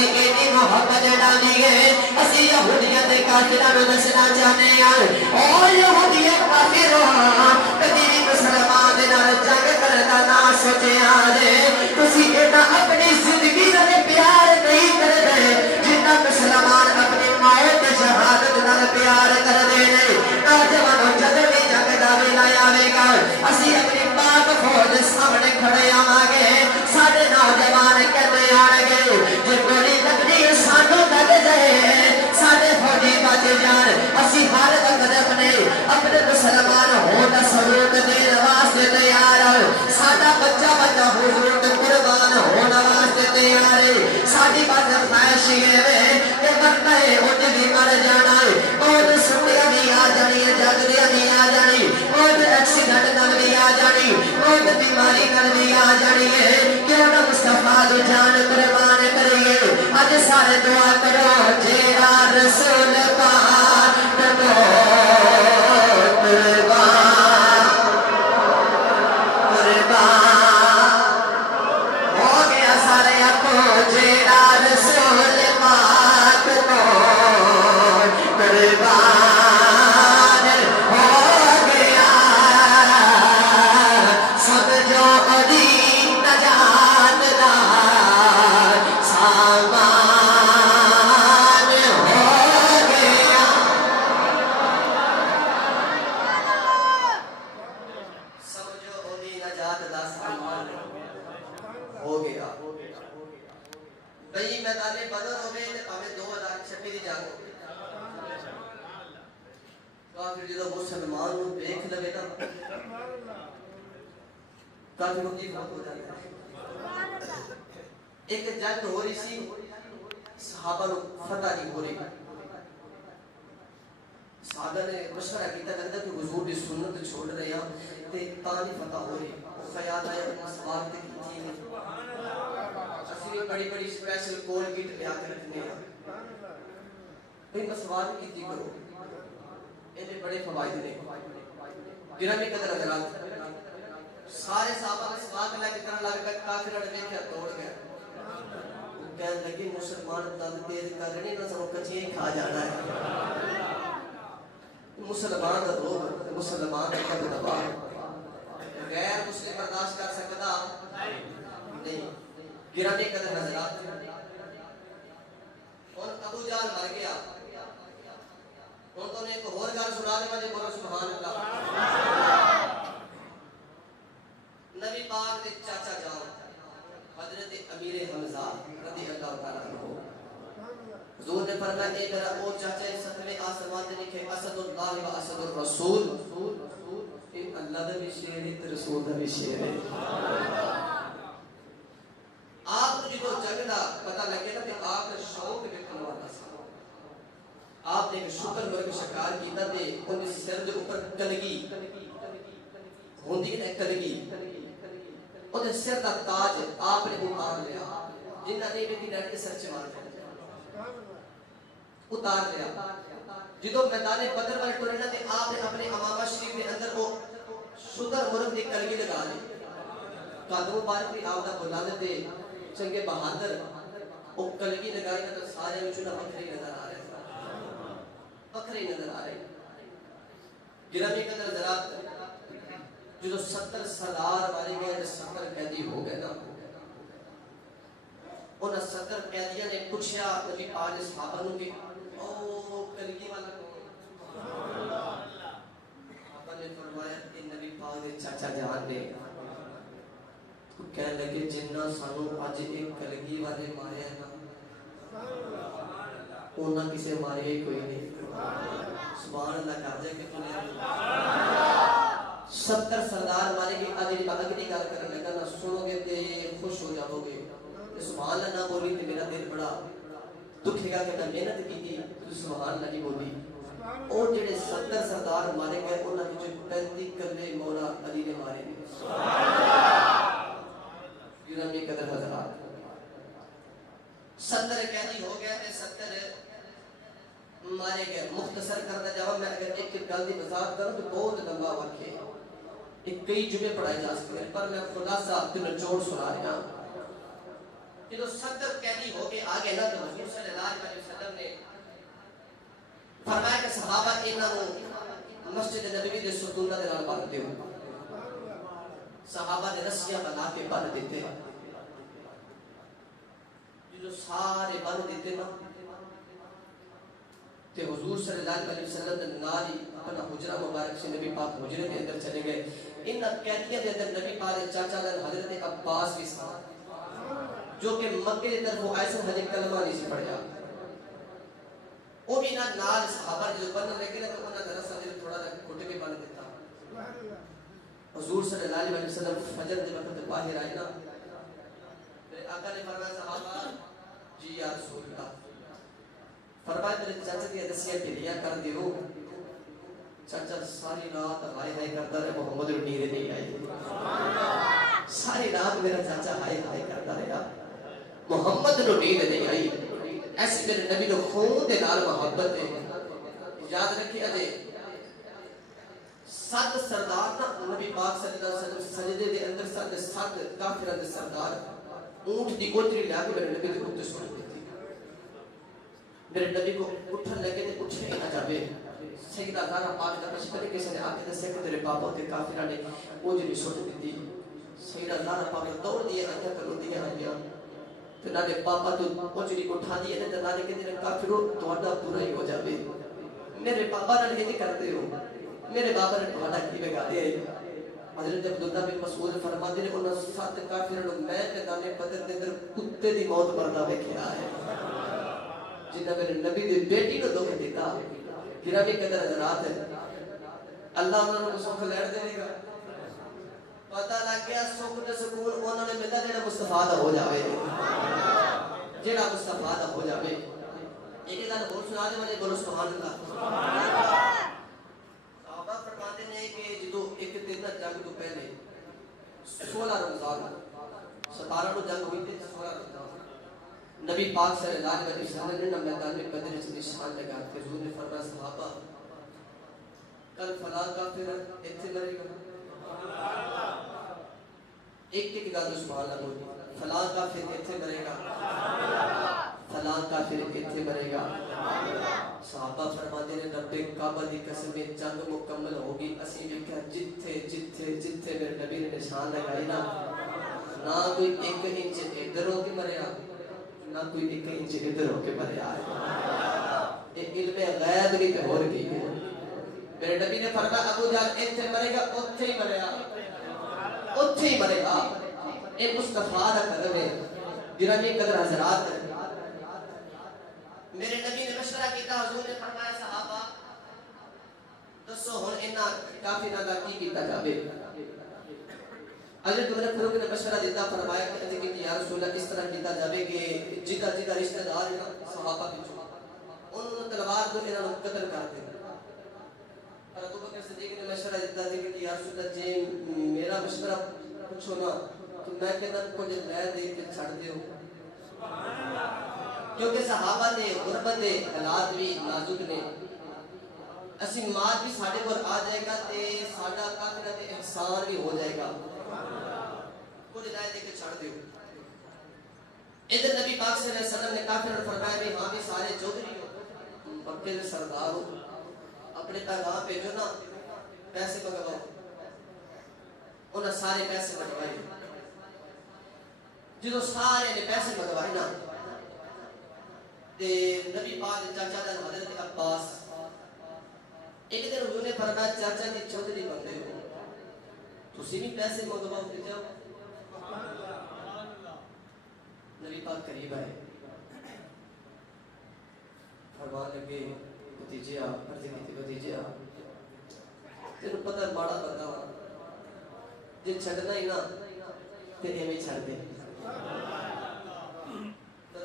दी AD मोहब्बत डाली है असी यहूदियत दे काफिरां नूं दसना चाहते हैं ओ यहूदियत काफिरों कदी भी मुसलमान दे नाल जंग करन दा ना सोचिया जे तुसी एदा अपनी जिंदगी नाल प्यार नहीं करदे जिन्ना मुसलमान अपनी मौत शहादत नाल प्यार करदे ने नौजवानों जद भी जंग दा वेला आवेगा असी अपनी पाक फौज सामने खड़े आवांगे साडे नौजवान कहते आएंगे जे गोली लगनी सानू लग जाए साडे फौजी बच जान असी हर वक्त अपने मुसलमान होने का सबूत देने वास्ते तैयार साडा बच्चा बच्चा हुजूर ते कुर्बान होने वास्ते तैयार है साडी बात ख्वाहिश है कि मरना है उठ भी मर जाना है बहुत सुनिया भी आ जानी है जगदिया भी आ जानी बहुत एक्सीडेंट नाल भी आ जानी बहुत बीमारी नाल भी आ जानी है क्यों ना मुस्तफा दी जान कुर्बान करिए आज सारे दुआ करो जेरा रसूल पाक एक जंग हो रही सी सहाबा नु फतह नहीं हो रही सादा ने मशवरा किया लगता कि हुजूर दी सुन्नत छोड़ रहे हैं ते तानी फतह हो रही ख्याल आया मसवार ते की असली बड़ी स्पेशल कोल किट ले आके रखने हैं भाई मसवार की करो इन्हें बड़े फवायद ने गिरामी कदर हजरात सारे साहबा ने सवाल लेके करन लग गए काफिर ने देखा तोड़ गया कहने लगे मुसलमान दंद तेज कर रहे ना सब कचिए खा जाना है मुसलमान का रोग मुसलमान का दबा गैर मुस्लिम बर्दाश्त कर सकता नहीं गिराने कदर हजरात और अबू जाल मर गया और तो ने एक और गल सुना दे मुझे बोलो सुभान अल्लाह नबी पाक दे चाचा जान हजरत अमीर हमजा रज़ी अल्लाह तआला अन्हु हुजूर ने फरमाया ए मेरा ओ चाचा सतवें आसमान ते लिखे असदुल्लाह व असदुर रसूल इन अल्लाह दा भी शेर है ते रसूल दा भी शेर है आप जो जग दा पता लगे ना कि आप शौक देखने वाला सा आपने एक शुक्र वर्ग शिकार कीता ते उन सिर दे ऊपर कलगी होंदी है कलगी ਉਹਦੇ ਸਿਰ ਦਾ ਤਾਜ ਆਪਨੇ ਉਤਾਰ ਲਿਆ ਜਿਨ੍ਹਾਂ ਨੇ ਵੀ ਨੈਟ ਤੇ ਸਰਚ ਮਾਰਿਆ ਉਤਾਰ ਲਿਆ ਜਦੋਂ ਮੈਦਾਨੇ ਬਦਰ ਵਾਲੇ ਟੁਰੇ ਨਾ ਤੇ ਆਪਨੇ ਆਪਣੇ ਅਮਾਮਾ ਸ਼ਰੀਫ ਦੇ ਅੰਦਰ ਉਹ ਸ਼ੁਦਰ ਮੁਰਗ ਦੀ ਕਲਗੀ ਲਗਾ ਲਈ ਕਦਮ ਪਾਰ ਵੀ ਆਪਦਾ ਬੁਲੰਦ ਤੇ ਚੰਗੇ ਬਹਾਦਰ ਉਹ ਕਲਗੀ ਲਗਾਈ ਤਾਂ ਸਾਰੇ ਵਿੱਚ ਨਾ ਵੱਖਰੇ ਨਜ਼ਰ ਆ ਰਹੇ ਵੱਖਰੇ ਨਜ਼ਰ ਆ ਰਹੇ ਗਿਰਾਮੀ ਕਦਰ ਜ਼ਰਾ जो 70 सरदार मारे गए 70 कैदी हो गए ना उन 70 कैदियों ने पूछा नबी पाक ने सहाबा नु कि ओ कलगी वाला कौन सहाबा ने फरमाया कि नबी पाक ने चाचा जान ने तो कहने लगे जिन्ना सानू आज एक कलगी वाले मारे है ना ओना किसे मारे कोई नहीं सुभान अल्लाह कर जाए कि तूने 70 सरदार मारे के अगली अगली गल करने लगा ना सुनोगे ते खुश हो जाओगे ते सुभान अल्लाह ना बोली ते मेरा दिल बड़ा दुखेगा कि मैं मेहनत की थी तो सुभान अल्लाह नहीं बोली और जेडे 70 सरदार मारे गए उन्हां विच 35 कल्ले मौला अली ने मारे ने सुभान अल्लाह गिरामी कदर हजरात 70 कैदी हो गए ते 70 मारे गए मुख्तसर करना चाहूं मैं अगर एक गल दी वजाहत करूं तो बहुत लंबा वाक़या है एक कई जुमे पढ़ाए जा सकते हैं पर मैं खुलासा ते निचोड़ सुना रहा जो 70 कैदी होके आ गए ना तो हुजूर सल्लल्लाहु अलैहि वसल्लम ने फरमाया कि सहाबा इन्हां मस्जिद नबवी दे सुतूना दे नाल बांध दियो। सहाबा ने रस्सियां बना के बांध देते। जो सारे बांध देते ना ते हुजूर सल्लल्लाहु अलैहि वसल्लम ने नाल ही अपना हुजरा मुबारक से नबी पाक हुजरे के अंदर चले गए। इन कैदियों के अंदर नबी पाक के चाचा हजरत अब्बास भी था जो कि मक्के की तरफ ऐसा हजे कलमा नहीं सी पढ़िया। वो भी ना नाल सहाबा जो बन लगे ना तो उन्होंने दरअसल थोड़ा सा घुट के बन देता। हुजूर सल्लल्लाहु अलैहि वसल्लम फजर के वक्त बाहर आए ना मेरे आका ने फरमाया सहाबा जी या रसूल अल्लाह फरमाया मेरे चाचा की रस्सियां ढीलियां कर दियो। चाचा सारी रात हाय हाय करता रहा मोहम्मद नींद नहीं आई। सारी रात मेरा चाचा हाय हाय करता रहा मोहम्मद नु नींद नहीं आई। ऐसे मेरे नबी नु खून दे नाल मोहब्बत है। याद रखिए अजे 7 सरदार ना नबी पाक सल्लल्लाहु अलैहि वसल्लम सजदे दे अंदर 7 काफिरां दे सरदार ऊंट दी गोचरी ला के मेरे नबी के उत्ते सुट दी। मेरे नबी को उठन लगे ते उठे ना जावे। सैयदा ज़हरा पाक दा मशवरे किसी ने आके दस्या कि तेरे पापा ते काफिरां ने ओजरी सुट दी। सैयदा ज़हरा पाक दौड़ दिए आया करो दिए आया ते नाले पापा तो ओजरी उठा दिए ने ते नाले कहंदे काफिरो तोड़ा पूरा ही हो जावे। मेरे पापा नाल के करते हो मेरे बाबा ने तोड़ा की बिगाड़े। हजरत अब्दुल्लाह बिन मसऊद फरमाते ने उन्हां 7 काफिरां नु मैं मैदान बदर दे अंदर कुत्ते दी मौत मरदा वेखिया है। जिन्ना मेरे नबी दी बेटी नु दुख दिता गिरामी कदर हजरात है अल्लाह उन्होंने सुख लैण देगा। पता लग गया सुख ते सुकून उन्होंने मिलदा जेड़ा मुस्तफा दा हो जावे। जेड़ा मुस्तफा दा हो जावे। एक गल होर सुना दे वाले बोलो सुभान अल्लाह। साहबा फरमाते ने कि जो एक दिन दा जंग तो पहले 16 रमजान 17 को जंग हुई थी 16 रमजान नबी पाक सल्लल्लाहु अलैहि वसल्लम ने मैदान में बदर से निशान लगा के हुजूर ने फरमाया सहाबा कल फला काफिर इत्थे मरेगा। एक गल सुभान अल्लाह बोली फला काफिर इत्थे मरेगा फला काफिर इत्थे मरेगा। सहाबा फरमाते ने रब्बे काबा दी कसम जंग मुकम्मल होगी असि देखा जिथे जिथे जिथे मेरे नबी ने निशान लगाई ना कोई 1 इंच इधर होके मरेगा ना कोई 1 इंच इधर होके मरेगा। ये इल्मे गैब नहीं ते होर की है। मेरे नबी ने फरमाया अबू जहल इत्थे मरेगा उत्थे ही मरेगा उत्थे ही मरेगा। ये मुस्तफा दा करम है। गिरामी कदर हजरात मेरे नबी ने मशवरा किया हुजूर ने फरमाया सहाबा दसो हुन इना काफिरां दा की कीता जावे। हज़रत उमर फारूक ने मशवरा दिता फरमाया कि अजे कि या रसूल अल्लाह इस तरह कीता जावे कि जिदा जिदा रिश्तेदार है ना सहाबा विचों उन्होंने तलवार दो इन्हां नु कत्ल कर दे। पर अबू बकर सिद्दीक ने मशवरा दिता कि या रसूल अल्लाह जे मेरा मशवरा पूछो ना तो मैं कहना कुछ लै दे के छड़ दियो। क्योंकि सहाबा दे गुरबत दे हालात भी नाजुक ने। असि माल भी साडे कोल आ जाएगा ते साडा काफिरा ते एहसान भी हो जाएगा। कुछ लै दे के छड़ दियो। इधर नबी पाक सल्लल्लाहु अलैहि वसल्लम ने काफिरों ने फरमाया भी हां भी सारे चौधरी हो मक्के के सरदार हो अपने पैगाम भेजो ना पैसे मंगवाओ। उन्हें सारे पैसे मंगवाए। जो सारे ने पैसे मंगवाए ना ते नबी पाक दे चाचा दा हजरत अब्बास एक दिन हुजूर ने फरमाया चाचा जी चौधरी बंदे हो तुसी भी पैसे मंगवाओ ते जाओ। नबी पाक करीब आए फरमान लगे भतीजे आ अर्ज की भतीजे आ तेन पता बड़ा बंदा जे छड़ना ही ना ते एवें छड़ दे।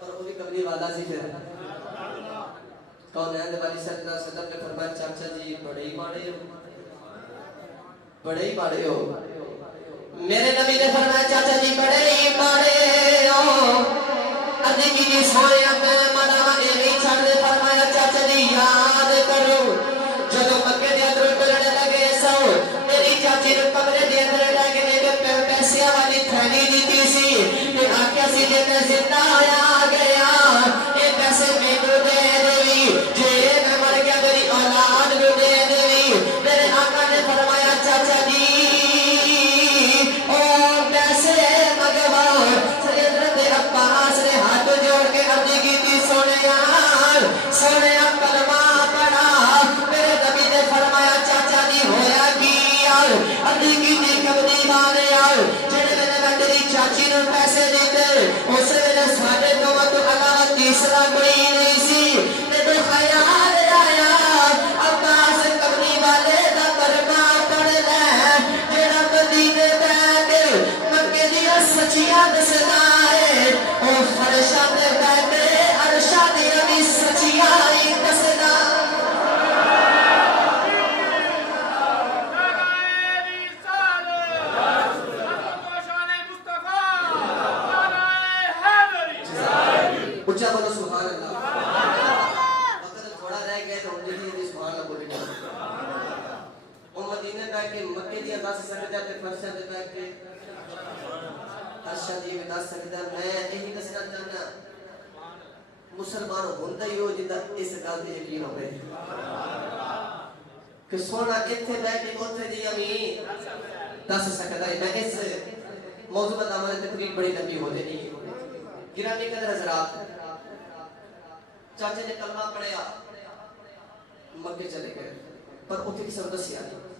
पर वो भी कमली वाला सी फिर कौन है नबी सल्लल्लाहु अलैहि वसल्लम ने फरमाया चाचा जी बड़े ही माड़े हो। मेरे नबी ने फरमाया चाचा जी बड़े ही माड़े हो। अजी की सोया मैं मना एवें छड़ दे। फरमाया चाचा जी याद करो जब मक्के दे अंदर टलने लगे सो मेरी चाची ने कमरे दे अंदर लगे पैसे वाली थैली दी सी ते आख्या सी जे मैं जिंदा मक्के दी दस सकदा ते फरशा दे बैठ के अर्शद ये दस सकदा। मैं यही दसना चाहना मुसलमान होंदा ही हो जिंदा इस गल ते यकीन होवे कि सोना इत्थे बैठ के ओथे दी अमीन दस सकदा है। मैं इस मौजूद अमल तकरीर बड़ी लंबी हो जानी गिरामी कदर हजरात। चाचे ने कलमा पढ़िया मक्के चले गए पर उसे किसी ने दसिया नहीं